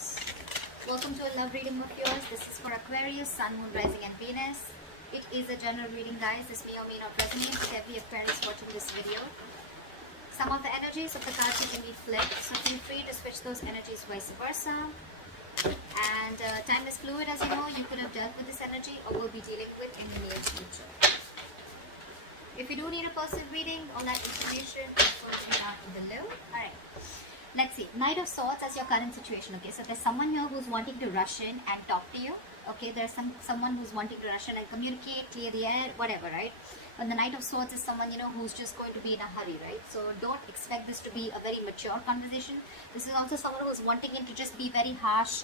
Aquarius. Welcome to a love reading of yours. This is for Aquarius, Sun, Moon, Rising and Venus. It is a general reading, guys. This may or may not resonate with every Aquarius watching this video. Some of the energies of the cards can be flipped, so feel free to switch those energies vice versa. And time is fluid, as you know. You could have dealt with this energy or will be dealing with in the near future. If you do need a personal reading, all that information is down below. Alright. Let's see. Knight of Swords as your current situation. Okay, so there's someone here who's wanting to rush in and talk to you. Okay, there's someone who's wanting to rush in and communicate, clear the air, whatever, right? But the Knight of Swords is someone, who's just going to be in a hurry, right? So don't expect this to be a very mature conversation. This is also someone who's wanting it to just be very harsh.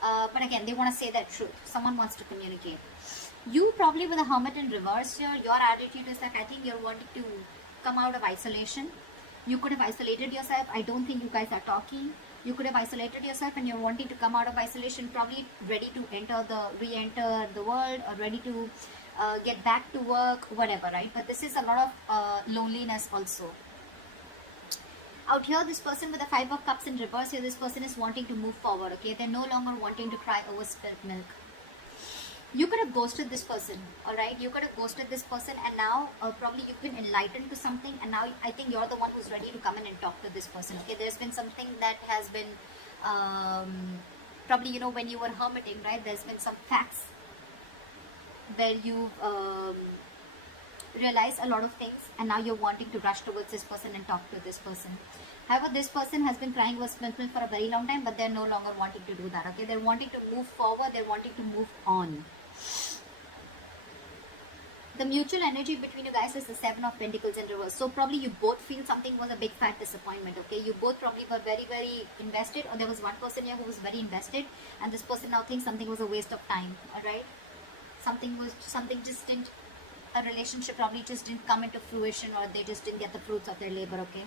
But again, they want to say their truth. Someone wants to communicate. You probably with a Hermit in reverse here, your attitude is like, I think you're wanting to come out of isolation. You could have isolated yourself. I don't think you guys are talking. You could have isolated yourself and you're wanting to come out of isolation, probably ready to re-enter the world, or ready to get back to work, whatever, right? But this is a lot of loneliness also. Out here, this person with the 5 of Cups in reverse here, this person is wanting to move forward, okay? They're no longer wanting to cry over spilt milk. You could have ghosted this person, alright? You could have ghosted this person and now probably you've been enlightened to something, and now I think you're the one who's ready to come in and talk to this person, okay? There's been something that has been, probably, when you were hermiting, right? There's been some facts where you've realized a lot of things, and now you're wanting to rush towards this person and talk to this person. However, this person has been crying over spilt milk for a very long time, but they're no longer wanting to do that, okay? They're wanting to move forward, they're wanting to move on. The mutual energy between you guys is the 7 of Pentacles in reverse. So probably you both feel something was a big fat disappointment, okay? You both probably were very, very invested, or there was one person here who was very invested, and this person now thinks something was a waste of time, alright? A relationship probably just didn't come into fruition, or they just didn't get the fruits of their labor, okay?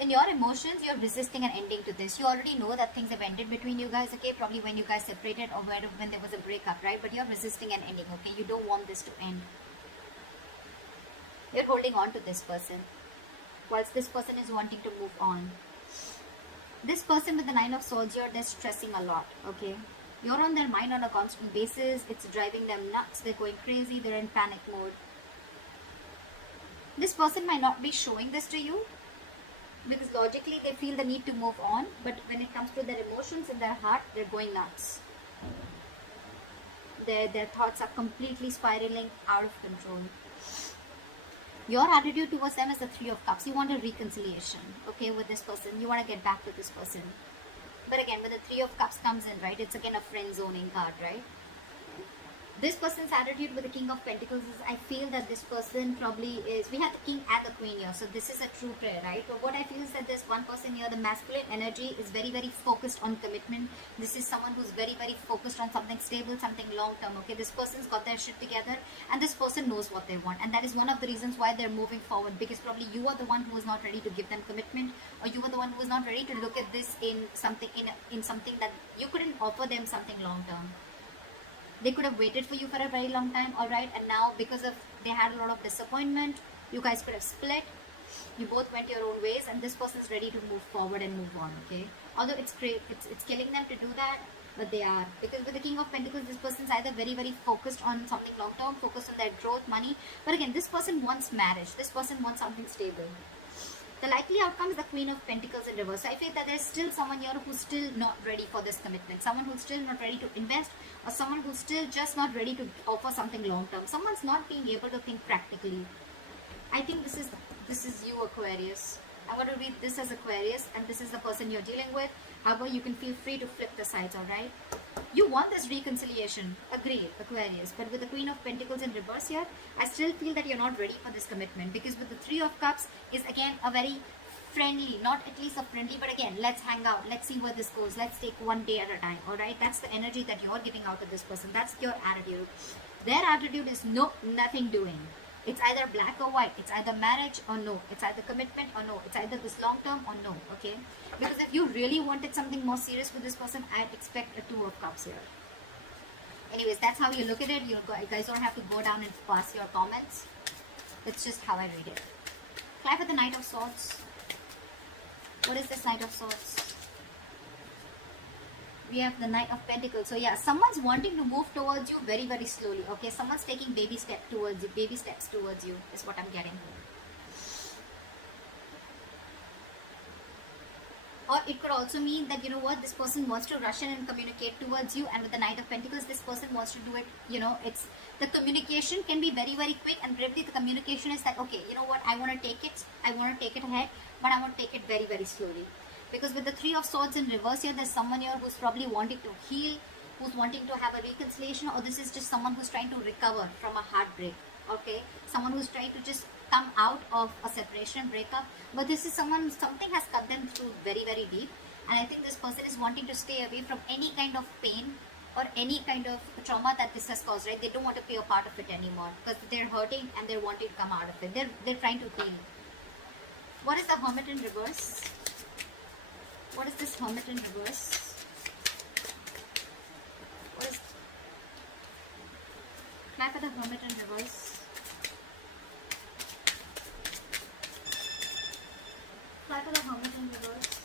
In your emotions, you're resisting an ending to this. You already know that things have ended between you guys, okay? Probably when you guys separated or when there was a breakup, right? But you're resisting an ending, okay? You don't want this to end. You're holding on to this person, whilst this person is wanting to move on. This person with the 9 of Swords here, they're stressing a lot, okay? You're on their mind on a constant basis. It's driving them nuts. They're going crazy. They're in panic mode. This person might not be showing this to you, because logically they feel the need to move on, but when it comes to their emotions in their heart, they're going nuts. Their thoughts are completely spiraling out of control. Your attitude towards them is the 3 of Cups. You want a reconciliation, okay, with this person. You want to get back to this person. But again, when the 3 of Cups comes in, right, it's again a friend zoning card, right? This person's attitude with the King of Pentacles is, I feel that this person probably is, we have the King and the Queen here, so this is a true prayer, right? But what I feel is that this one person here, the masculine energy is very, very focused on commitment. This is someone who's very, very focused on something stable, something long-term, okay? This person's got their shit together, and this person knows what they want, and that is one of the reasons why they're moving forward, because probably you are the one who is not ready to give them commitment, or you are the one who is not ready to look at this in something, in something that you couldn't offer them something long-term. They could have waited for you for a very long time, alright, and now because of they had a lot of disappointment, you guys could have split. You both went your own ways, and this person is ready to move forward and move on, okay? Although it's killing them to do that, but they are. Because with the King of Pentacles, this person is either very, very focused on something long-term, focused on their growth, money. But again, this person wants marriage. This person wants something stable. The likely outcome is the Queen of Pentacles in reverse. So I feel that there's still someone here who's still not ready for this commitment. Someone who's still not ready to invest, or someone who's still just not ready to offer something long-term. Someone's not being able to think practically. I think this is you, Aquarius. I'm going to read this as Aquarius, and this is the person you're dealing with. However, you can feel free to flip the sides, alright? You want this reconciliation. Agreed, Aquarius. But with the Queen of Pentacles in reverse here, I still feel that you're not ready for this commitment. Because with the 3 of Cups is again a very friendly, not at least a friendly, but again, let's hang out. Let's see where this goes. Let's take one day at a time, alright? That's the energy that you're giving out to this person. That's your attitude. Their attitude is no, nothing doing. It's either black or white. It's either marriage or no. It's either commitment or no. It's either this long term or no, okay? Because if you really wanted something more serious with this person, I'd expect a 2 of Cups here. Anyways, that's how you look at it. You guys don't have to go down and pass your comments. It's just how I read it. Clap with the Knight of Swords. What is this Knight of Swords? We have the Knight of Pentacles. So yeah, someone's wanting to move towards you very, very slowly. Okay, someone's taking baby steps towards you. Baby steps towards you is what I'm getting. Or it could also mean that, you know what, this person wants to rush in and communicate towards you, and with the Knight of Pentacles, this person wants to do it, you know, it's, the communication can be very, very quick, and probably the communication is that, okay, you know what, I want to take it ahead, but I want to take it very, very slowly. Because with the Three of Swords in reverse here, there's someone here who's probably wanting to heal, who's wanting to have a reconciliation, or this is just someone who's trying to recover from a heartbreak, okay? Someone who's trying to just come out of a separation, breakup, but this is someone, something has cut them through very, very deep, and I think this person is wanting to stay away from any kind of pain or any kind of trauma that this has caused, right? They don't want to be a part of it anymore because they're hurting and they're wanting to come out of it. They're trying to heal. What is the Hermit in reverse? What is this Hermit in reverse? What is... Clap for the Hermit in reverse. Clap for the Hermit in reverse.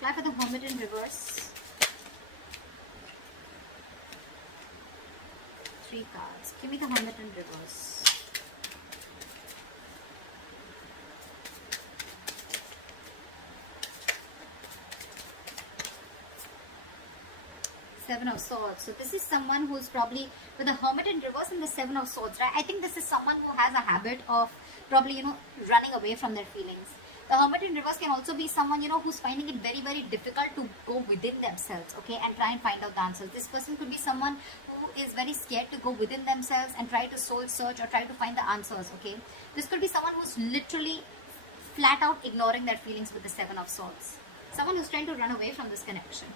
Clap for the Hermit in reverse. 3 cards. Give me the Hermit in reverse. Seven of Swords. So this is someone who's probably with the Hermit in reverse and the Seven of Swords, right? I think this is someone who has a habit of probably, you know, running away from their feelings. The Hermit in reverse can also be someone, you know, who's finding it very, very difficult to go within themselves, okay, and try and find out the answers. This person could be someone who is very scared to go within themselves and try to soul search or try to find the answers, okay. This could be someone who's literally flat out ignoring their feelings with the Seven of Swords. Someone who's trying to run away from this connection,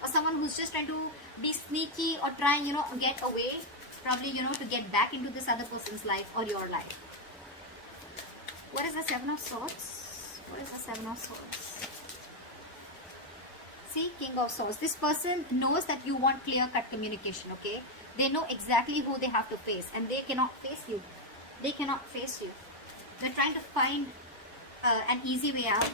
or someone who's just trying to be sneaky or try, you know, get away, probably, you know, to get back into this other person's life or your life. What is the Seven of Swords? What is the Seven of Swords? See, King of Swords. This person knows that you want clear-cut communication, okay? They know exactly who they have to face, and they cannot face you. They cannot face you. They're trying to find an easy way out.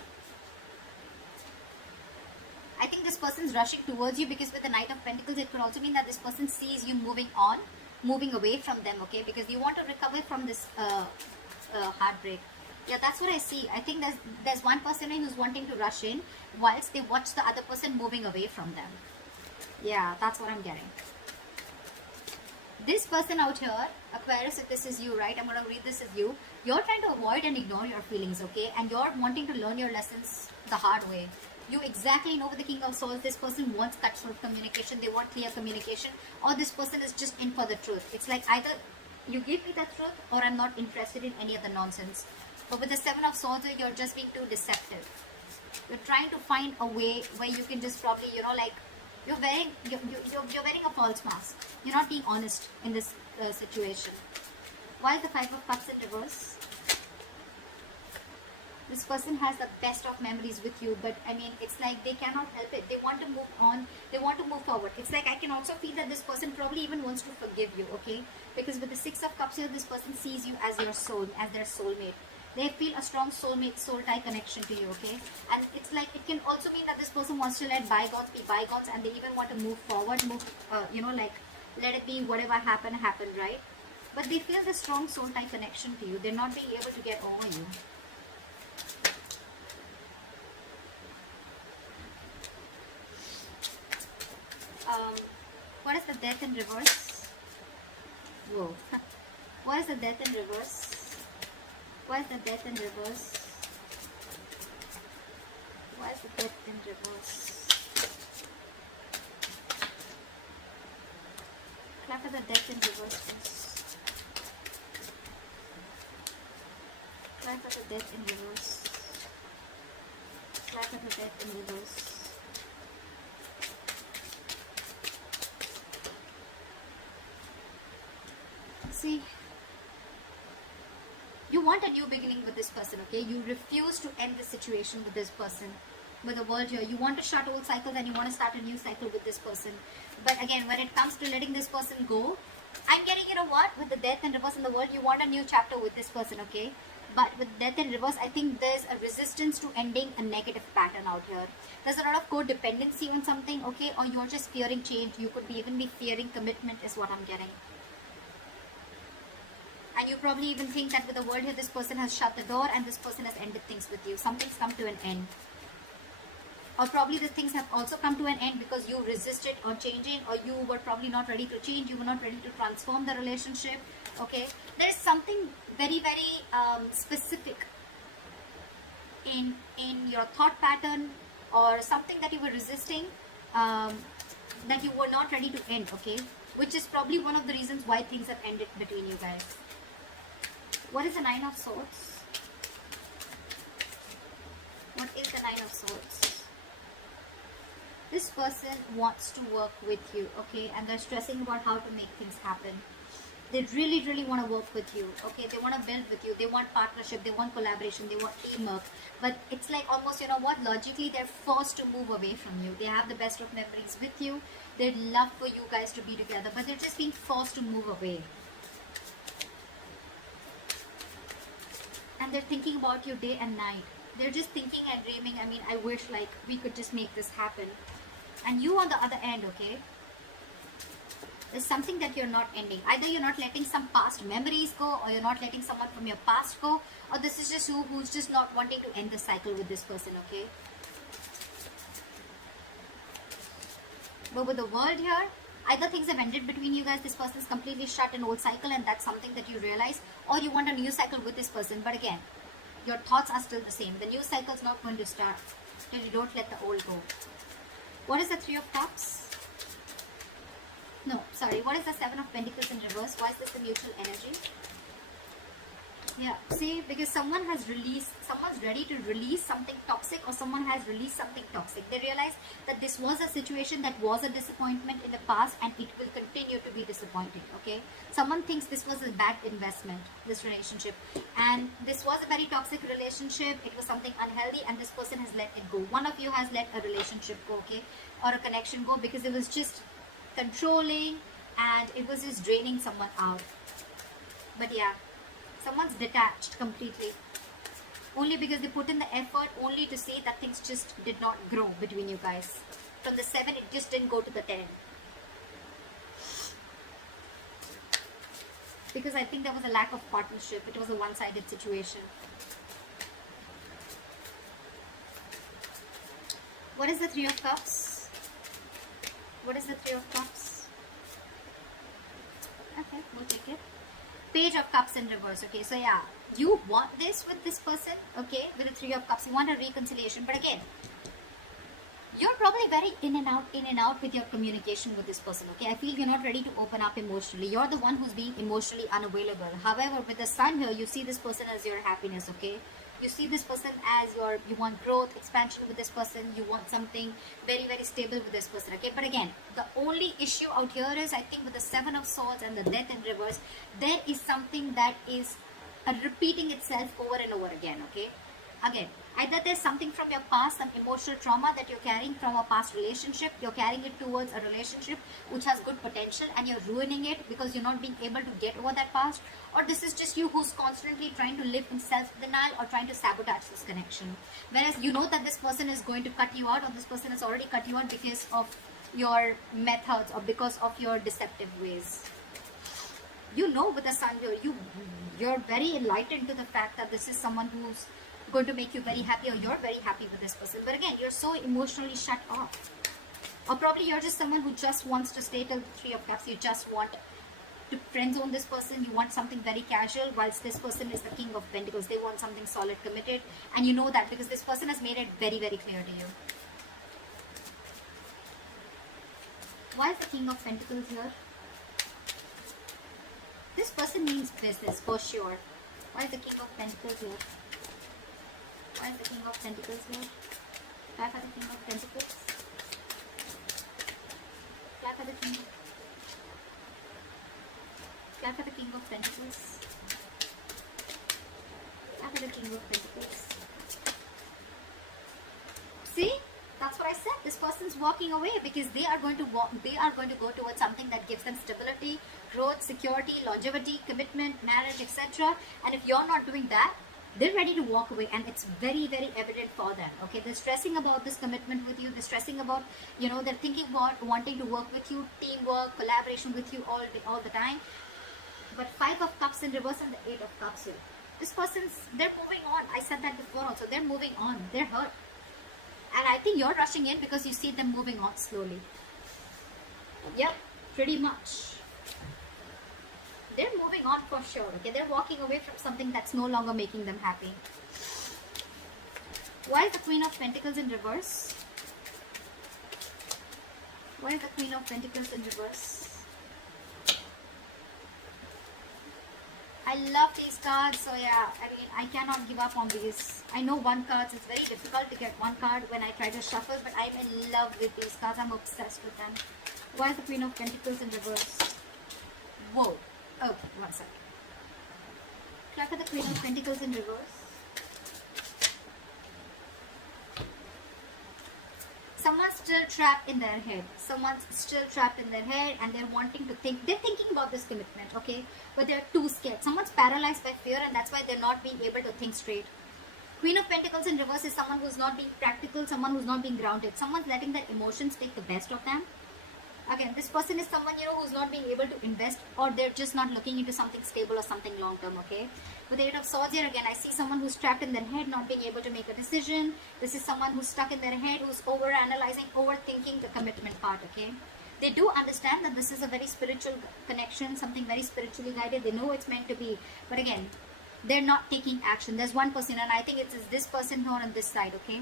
I think this person's rushing towards you because with the Knight of Pentacles, it could also mean that this person sees you moving on, moving away from them, okay? Because you want to recover from this heartbreak. Yeah, that's what I see. I think there's one person who's wanting to rush in whilst they watch the other person moving away from them. Yeah, that's what I'm getting. This person out here, Aquarius, if this is you, right? I'm going to read this as you. You're trying to avoid and ignore your feelings, okay? And you're wanting to learn your lessons the hard way. You exactly know with the King of Swords, this person wants cut throat communication, they want clear communication, or this person is just in for the truth. It's like either you give me the truth or I'm not interested in any of the nonsense. But with the Seven of Swords, you're just being too deceptive. You're trying to find a way where you can just probably, you know, like, you're wearing a false mask. You're not being honest in this situation. Why is the Five of Cups in reverse? This person has the best of memories with you, but I mean, it's like they cannot help it. They want to move on. They want to move forward. It's like I can also feel that this person probably even wants to forgive you, okay? Because with the Six of Cups here, this person sees you as your soul, as their soulmate. They feel a strong soulmate, soul tie connection to you, okay? And it's like, it can also mean that this person wants to let bygones be bygones, and they even want to move forward, you know, like, let it be whatever happened, right? But they feel the strong soul tie connection to you. They're not being able to get over you. What is the Death in reverse? Whoa. What is the Death in reverse? What is the Death in reverse? What is the Death in reverse? Clap for the Death in reverse, please. Clap for the Death in reverse. Clap for the Death in reverse. See, you want a new beginning with this person, okay? You refuse to end the situation with this person, with the world here. You want to shut old cycles and you want to start a new cycle with this person. But again, when it comes to letting this person go, I'm getting, you know what, with the Death and reverse in the world, you want a new chapter with this person, okay? But with death in reverse, I think there's a resistance to ending a negative pattern out here. There's a lot of codependency on something, okay? Or you're just fearing change. You could even be fearing commitment is what I'm getting. And you probably even think that with the world here, this person has shut the door and this person has ended things with you. Something's come to an end. Or probably the things have also come to an end because you resisted on changing, or you were probably not ready to change. You were not ready to transform the relationship. Okay, there is something very, very specific in your thought pattern, or something that you were resisting, that you were not ready to end. Okay, which is probably one of the reasons why things have ended between you guys. What is the Nine of Swords? What is the Nine of Swords? This person wants to work with you, okay? And they're stressing about how to make things happen. They really, really want to work with you, okay? They want to build with you. They want partnership. They want collaboration. They want teamwork. But it's like almost, you know what? Logically, they're forced to move away from you. They have the best of memories with you. They'd love for you guys to be together. But they're just being forced to move away. And they're thinking about you day and night. They're just thinking and dreaming. I mean, I wish like we could just make this happen. And you on the other end, okay, there's something that you're not ending. Either you're not letting some past memories go, or you're not letting someone from your past go, or this is just you who's just not wanting to end the cycle with this person, okay? But with the world here, either things have ended between you guys, this person's completely shut an old cycle and that's something that you realize, or you want a new cycle with this person. But again, your thoughts are still the same. The new cycle's not going to start till you don't let the old go. What is the Three of Cups? No, sorry. What is the Seven of Pentacles in reverse? Why is this the mutual energy? Yeah, see, because someone has released, someone's ready to release something toxic, or someone has released something toxic. They realize that this was a situation that was a disappointment in the past and it will continue to be disappointing, okay? Someone thinks this was a bad investment, this relationship. And this was a very toxic relationship. It was something unhealthy and this person has let it go. One of you has let a relationship go, okay? Or a connection go because it was just controlling and it was just draining someone out. But yeah. Someone's detached completely. Only because they put in the effort only to see that things just did not grow between you guys. From the 7, it just didn't go to the 10. Because I think there was a lack of partnership. It was a one-sided situation. What is the Three of Cups? What is the Three of Cups? Okay, we'll take it. Page of Cups in reverse. Okay, so yeah, you want this with this person, okay, with the Three of Cups. You want a reconciliation, but again, you're probably very in and out with your communication with this person, okay? I feel you're not ready to open up emotionally. You're the one who's being emotionally unavailable. However, with the Sun here, you see this person as your happiness, okay? You see this person as you want growth, expansion with this person. You want something very, very stable with this person, okay? But again, the only issue out here is, I think with the Seven of Swords and the Death in reverse, there is something that is repeating itself over and over again, okay? Again, either there's something from your past, some emotional trauma that you're carrying from a past relationship. You're carrying it towards a relationship which has good potential and you're ruining it because you're not being able to get over that past. Or this is just you who's constantly trying to live in self-denial or trying to sabotage this connection. Whereas you know that this person is going to cut you out, or this person has already cut you out because of your methods or because of your deceptive ways. You know with the Sun here, you're very enlightened to the fact that this is someone who's going to make you very happy, or you're very happy with this person. But again, you're so emotionally shut off. Or probably you're just someone who just wants to stay till the Three of Cups. You just want to friend zone this person. You want something very casual, whilst this person is the King of Pentacles. They want something solid, committed. And you know that because this person has made it very, very clear to you. Why is the King of Pentacles here? This person means business for sure. Why is the King of Pentacles here? Why is the King of Pentacles here? Clap for the King of Pentacles. Clap for the King of... Clap for the King of Pentacles. Clap for the King of Pentacles. See? That's what I said. This person's walking away because they are going to walk, they are going to go towards something that gives them stability, growth, security, longevity, commitment, marriage, etc. And if you're not doing that, They're ready to walk away, and it's very, very evident for them. Okay, they're stressing about this commitment with you. They're stressing about, they're thinking about wanting to work with you, teamwork, collaboration with you all the time. But 5 of Cups in reverse and the 8 of Cups here. This person's, they're moving on. I said that before also. They're moving on. They're hurt. And I think you're rushing in because you see them moving on slowly. Yep, pretty much. They're moving on for sure. Okay, they're walking away from something that's no longer making them happy. Why is the Queen of Pentacles in reverse? Why is the Queen of Pentacles in reverse? I love these cards, so yeah, I mean, I cannot give up on these. I know one cards, it's very difficult to get one card when I try to shuffle, but I'm in love with these cards. I'm obsessed with them. Why is the Queen of Pentacles in reverse? Whoa. Oh, one second. Look at the Queen of Pentacles in reverse. Someone's still trapped in their head. Someone's still trapped in their head, and they're wanting to think. They're thinking about this commitment, okay? But they're too scared. Someone's paralyzed by fear, and that's why they're not being able to think straight. Queen of Pentacles in reverse is someone who's not being practical, someone who's not being grounded. Someone's letting their emotions take the best of them. Again, this person is someone, who's not being able to invest, or they're just not looking into something stable or something long term, okay? With the 8 of Swords here, again, I see someone who's trapped in their head, not being able to make a decision. This is someone who's stuck in their head, who's over-analyzing, overthinking the commitment part, okay? They do understand that this is a very spiritual connection, something very spiritually guided. They know it's meant to be. But again, they're not taking action. There's one person, and I think it's this person here on this side, okay?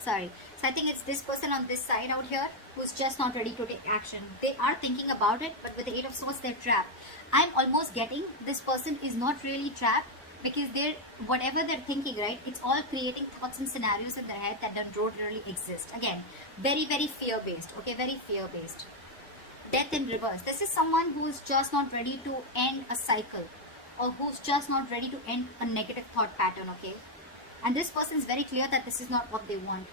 Sorry. So I think it's this person on this side out here who's just not ready to take action. They are thinking about it, but with the 8 of Swords, they're trapped. I'm almost getting this person is not really trapped, because they're, whatever they're thinking, right, it's all creating thoughts and scenarios in their head that don't really exist. Again, very, very fear-based, okay, very fear-based. Death in reverse. This is someone who's just not ready to end a cycle, or who's just not ready to end a negative thought pattern, okay? And this person is very clear that this is not what they want.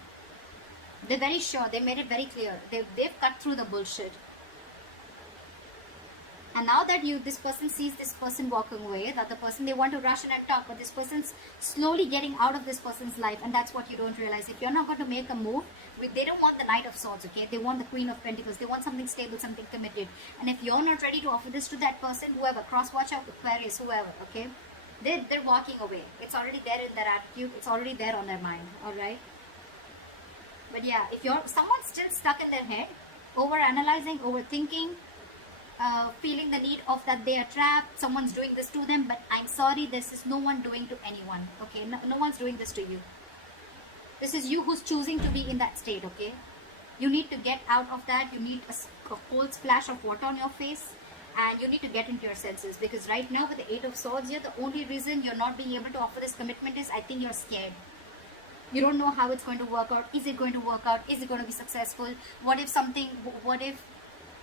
They're very sure. They made it very clear. They've cut through the bullshit. And now that this person sees this person walking away, the other person, they want to rush in and talk, but this person's slowly getting out of this person's life, and that's what you don't realize. If you're not going to make a move, they don't want the Knight of Swords, okay? They want the Queen of Pentacles. They want something stable, something committed. And if you're not ready to offer this to that person, whoever, cross-watch out, Aquarius, whoever, okay? They're walking away. It's already there in their attitude. It's already there on their mind, alright? But yeah, if someone's still stuck in their head, over-analyzing, overthinking, feeling the need of that they are trapped, someone's doing this to them, but I'm sorry, this is no one doing to anyone, okay? No one's doing this to you. This is you who's choosing to be in that state, okay? You need to get out of that. You need a cold splash of water on your face, and you need to get into your senses, because right now with the 8 of Swords here, the only reason you're not being able to offer this commitment is I think you're scared. You don't know how it's going to work out. Is it going to work out? Is it going to be successful? What if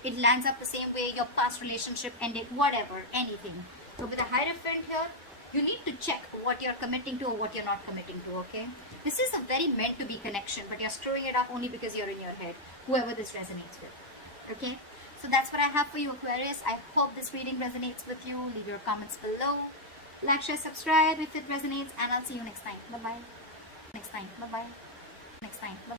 it lands up the same way your past relationship ended? Whatever, anything. So with the Hierophant here, you need to check what you're committing to or what you're not committing to, okay? This is a very meant to be connection, but you're screwing it up only because you're in your head, whoever this resonates with, okay? So that's what I have for you, Aquarius. I hope this reading resonates with you. Leave your comments below. Like, share, subscribe if it resonates, and I'll see you next time. Bye-bye. Next time. Bye-bye. Next time. Bye.